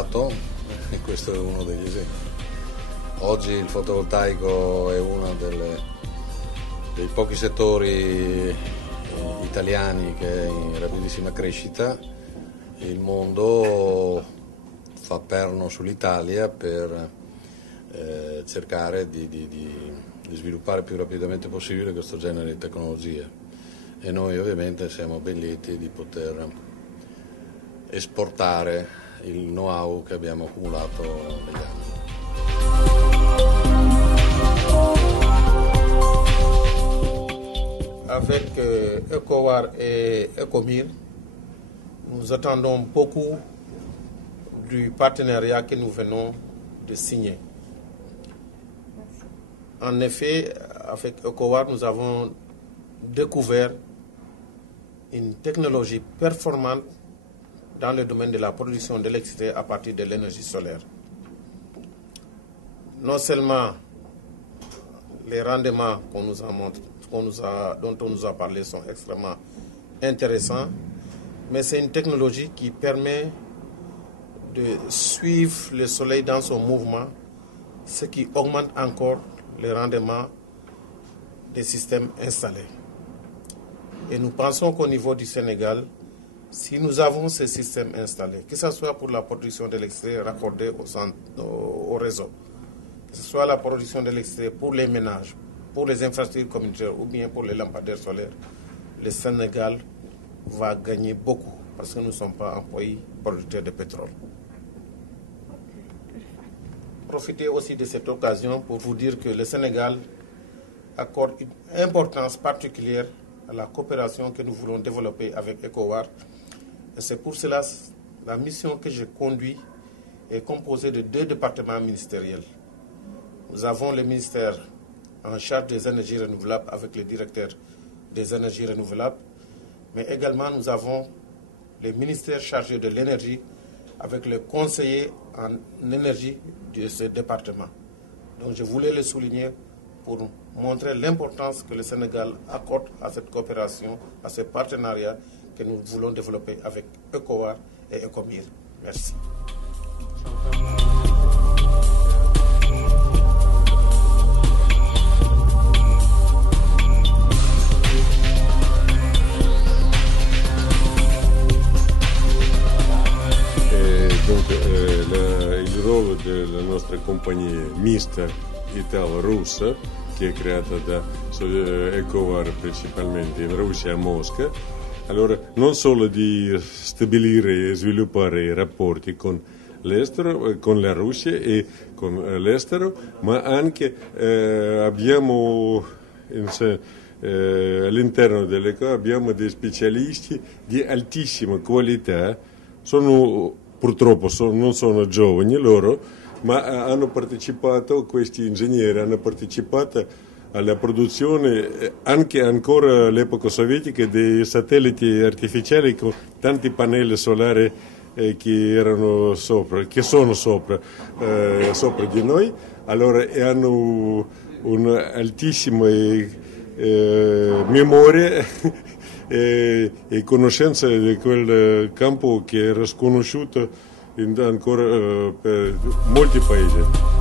passato e questo è uno degli esempi. Oggi il fotovoltaico è uno dei pochi settori italiani che è in rapidissima crescita. Il mondo fa perno sull'Italia per cercare di sviluppare il più rapidamente possibile questo genere di tecnologie e noi ovviamente siamo ben lieti di poter esportare il know-how che abbiamo accumulato negli anni. Avec EcoWar et Ecomir, nous attendons beaucoup du partenariat que nous venons de signer. En effet, avec EcoWar, nous avons découvert une technologie performante dans le domaine de la production d'électricité à partir de l'énergie solaire. Non seulement les rendements qu'on nous a montrés, dont on nous a parlé sont extrêmement intéressants, mais c'est une technologie qui permet de suivre le soleil dans son mouvement, ce qui augmente encore le rendement des systèmes installés. Et nous pensons qu'au niveau du Sénégal, si nous avons ces systèmes installés, que ce soit pour la production d'électricité raccordée au réseau, que ce soit la production d'électricité pour les ménages, pour les infrastructures communautaires ou bien pour les lampadaires solaires, le Sénégal va gagner beaucoup parce que nous ne sommes pas un pays producteur de pétrole. Profitez aussi de cette occasion pour vous dire que le Sénégal accorde une importance particulière à la coopération que nous voulons développer avec EcoWar. Et c'est pour cela que la mission que je conduis est composée de 2 départements ministériels. Nous avons le ministère en charge des énergies renouvelables avec le directeur des énergies renouvelables, mais également nous avons le ministère chargé de l'énergie avec le conseiller en énergie de ce département. Donc je voulais le souligner pour montrer l'importance que le Sénégal accorde à cette coopération, à ce partenariat que nous voulons développer avec EcoWar et Ecomir. Merci. Il ruolo della nostra compagnia mista italo-russa, che è creata da EcoWar principalmente in Russia e a Mosca, allora non solo di stabilire e sviluppare i rapporti con l'estero, con la Russia e con l'estero, ma anche abbiamo all'interno dell'EcoWar abbiamo dei specialisti di altissima qualità, purtroppo non sono giovani loro, ma hanno partecipato, questi ingegneri hanno partecipato alla produzione anche ancora all'epoca sovietica dei satelliti artificiali con tanti pannelli solari che sono sopra di noi, allora hanno un'altissima memoria e conoscenza di quel campo che era sconosciuto ancora per molti paesi.